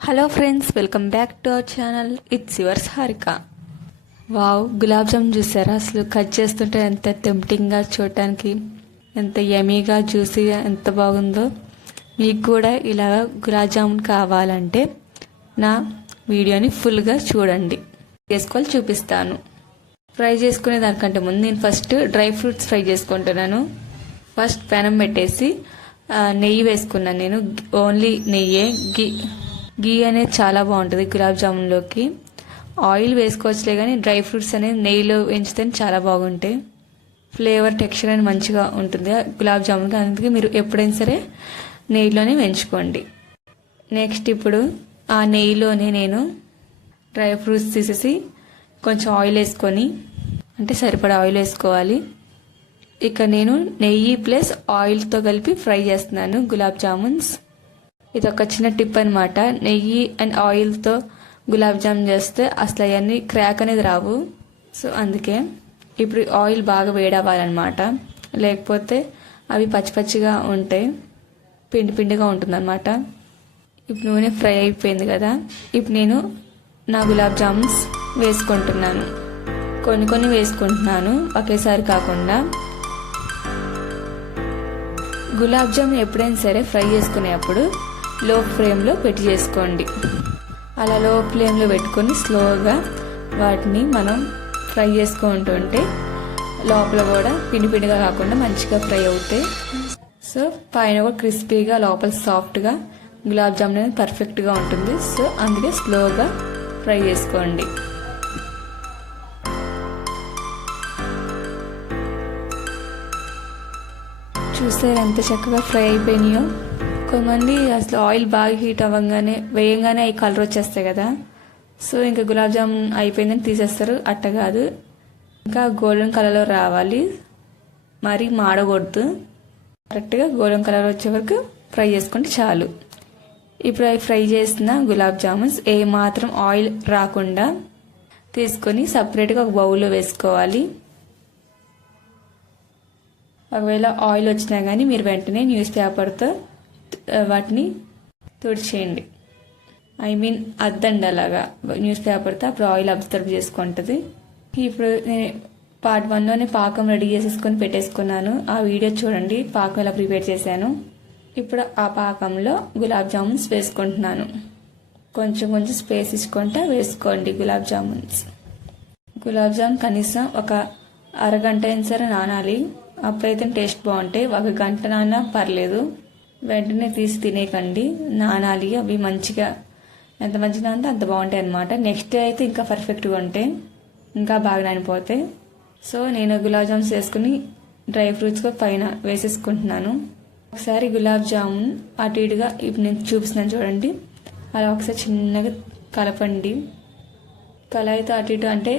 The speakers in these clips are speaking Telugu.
Hello friends, welcome back to our channel. It's yours Harika. Wow, gulab jamun చూసారా? అసలు కట్ చేస్తుంటే ఎంత టెంప్టింగ్గా, చూడటానికి ఎంత యమీగా, జ్యూసీగా ఎంత బాగుందో. మీకు కూడా ఇలా గులాబ్ జామున్ కావాలంటే నా వీడియోని ఫుల్గా చూడండి. చేసుకోవాలి చూపిస్తాను. ఫ్రై చేసుకునే దానికంటే ముందు నేను ఫస్ట్ డ్రై ఫ్రూట్స్ ఫ్రై చేసుకుంటున్నాను. ఫస్ట్ పెనం పెట్టేసి నెయ్యి వేసుకున్నాను. నేను ఓన్లీ నెయ్యే. గీ అనేది చాలా బాగుంటుంది గులాబ్ జామున్లోకి. ఆయిల్ వేసుకోవచ్చులే కానీ డ్రై ఫ్రూట్స్ అనేది నెయ్యిలో వేయించితే చాలా బాగుంటాయి. ఫ్లేవర్, టెక్స్చర్ అనేది మంచిగా ఉంటుంది గులాబ్ జామున్కి. అందుకే మీరు ఎప్పుడైనా సరే నెయ్యిలోనే వేయించుకోండి. నెక్స్ట్ ఇప్పుడు ఆ నెయ్యిలోనే నేను డ్రై ఫ్రూట్స్ తీసేసి కొంచెం ఆయిల్ వేసుకొని, అంటే సరిపడా ఆయిల్ వేసుకోవాలి. ఇక నేను నెయ్యి ప్లస్ ఆయిల్తో కలిపి ఫ్రై చేస్తున్నాను గులాబ్ జామున్స్. ఇది ఒక చిన్న టిప్ అనమాట. నెయ్యి అండ్ ఆయిల్తో గులాబ్ జామున్ చేస్తే అసలు అవన్నీ క్రాక్ అనేది రావు. సో అందుకే ఇప్పుడు ఆయిల్ బాగా వేడవ్వాలన్నమాట. లేకపోతే అవి పచ్చి పచ్చిగా ఉంటాయి, పిండి పిండిగా ఉంటుందన్నమాట. ఇప్పుడు నూనె ఫ్రై అయిపోయింది కదా. ఇప్పుడు నేను నా గులాబ్ జామున్స్ వేసుకుంటున్నాను. కొన్ని వేసుకుంటున్నాను, ఒకేసారి కాకుండా. గులాబ్ జామున్ ఎప్పుడైనా సరే ఫ్రై చేసుకునేటప్పుడు లో ఫ్లేమ్లో పెట్టి చేసుకోండి. అలా లో ఫ్లేమ్లో పెట్టుకొని స్లోగా వాటిని మనం ఫ్రై చేసుకుంటుంటే లోపల కూడా పిండి పిండిగా కాకుండా మంచిగా ఫ్రై అవుతాయి. సో పైన కూడా క్రిస్పీగా, లోపల సాఫ్ట్గా గులాబ్ జామున్ అనేది పర్ఫెక్ట్గా ఉంటుంది. సో అందుకే స్లోగా ఫ్రై చేసుకోండి. చూస్తే ఎంత చక్కగా ఫ్రై అయిపోయినాయో. కొంతమంది అసలు ఆయిల్ బాగా హీట్ అవ్వగానే వేయంగానే అవి కలర్ వచ్చేస్తాయి కదా. సో ఇంకా గులాబ్ జామున్ అయిపోయిందని తీసేస్తారు. అట్ట కాదు, ఇంకా గోల్డెన్ కలర్లో రావాలి, మరి మాడకూడదు. కరెక్ట్గా గోల్డెన్ కలర్ వచ్చే వరకు ఫ్రై చేసుకుంటే చాలు. ఇప్పుడు అవి ఫ్రై చేసిన గులాబ్ జామున్స్ ఏ మాత్రం ఆయిల్ రాకుండా తీసుకొని సపరేట్గా ఒక బౌల్లో వేసుకోవాలి. ఒకవేళ ఆయిల్ వచ్చినా కానీ మీరు వెంటనే న్యూస్ పేపర్తో వాటిని తుడిచేయండి. అద్దండి అలాగా న్యూస్ పేపర్తో, అప్పుడు ఆయిల్ అబ్జర్వ్ చేసుకుంటుంది. ఇప్పుడు నేను పార్ట్ 1లోనే పాకం రెడీ చేసేసుకొని పెట్టేసుకున్నాను. ఆ వీడియో చూడండి, పాకం ఎలా ప్రిపేర్ చేశాను. ఇప్పుడు ఆ పాకంలో గులాబ్ జామున్స్ వేసుకుంటున్నాను. కొంచెం స్పేస్ ఇచ్చుకుంటా వేసుకోండి గులాబ్ జామున్స్. గులాబ్ జామున్ కనీసం ఒక అరగంట అయినా సరే నానాలి. అప్పుడైతే టేస్ట్ బాగుంటాయి. ఒక గంట నానా పర్లేదు, వెంటనే తీసి తినేకండి, నానాలి. అవి మంచిగా, ఎంత మంచిగా నానితే అంత బాగుంటాయి అన్నమాట. నెక్స్ట్ అయితే ఇంకా పర్ఫెక్ట్గా ఉంటాయి, ఇంకా బాగా నానిపోతాయి. సో నేను గులాబ్ జామున్స్ వేసుకుని డ్రై ఫ్రూట్స్గా పైన వేసేసుకుంటున్నాను. ఒకసారి గులాబ్ జామున్ అటు ఇటుగా ఇప్పుడు నేను చూపిస్తున్నాను చూడండి, అలా ఒకసారి చిన్నగా కలపండి. కళాయితో అటు ఇటు అంటే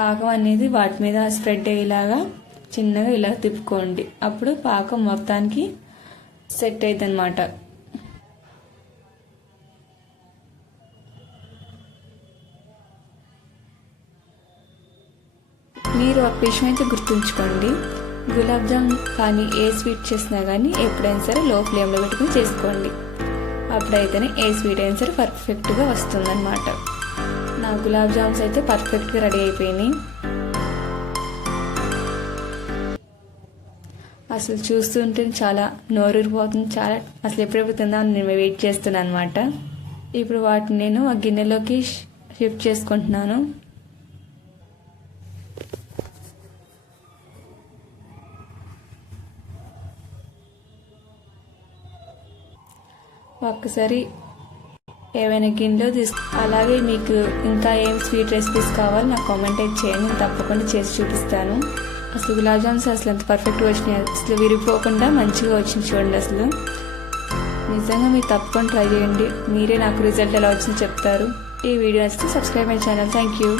పాకం అనేది వాటి మీద స్ప్రెడ్ అయ్యేలాగా చిన్నగా ఇలా తిప్పుకోండి. అప్పుడు పాకం మొత్తానికి సెట్ అవుతుంది అన్నమాట. మీరు ఒక విషయం అయితే గుర్తుంచుకోండి, గులాబ్ జామున్ కానీ ఏ స్వీట్ చేసినా కానీ ఎప్పుడైనా సరే లో ఫ్లేమ్లో పెట్టుకుని చేసుకోండి. అప్పుడైతేనే ఏ స్వీట్ అయినా సరే పర్ఫెక్ట్గా వస్తుందన్నమాట. నా గులాబ్ జామున్స్ అయితే పర్ఫెక్ట్గా రెడీ అయిపోయినాయి. అసలు చూస్తుంటే చాలా నోరూరిపోతుంది. చాలా అసలు ఎప్పుడెప్పుడు తిందామని నేను వెయిట్ చేస్తున్నాను అనమాట. ఇప్పుడు వాటిని నేను ఆ గిన్నెలోకి షిఫ్ట్ చేసుకుంటున్నాను. ఒక్కసారి ఏవైనా గిన్నెలో అలాగే మీకు ఇంకా ఏం స్వీట్ రెసిపీస్ కావాలో నాకు కామెంట్ అయితే చేయండి, నేను తప్పకుండా చేసి చూపిస్తాను. అసలు గులాబ్ జామున్స్ అసలు ఎంత పర్ఫెక్ట్గా వచ్చినాయి, అసలు విరిగిపోకుండా మంచిగా వచ్చింది చూడండి. అసలు నిజంగా మీరు తప్పకుండా ట్రై చేయండి, మీరే నాకు రిజల్ట్ ఎలా వచ్చిందో చెప్తారు. ఈ వీడియో నచ్చితే subscribe my channel. Thank you.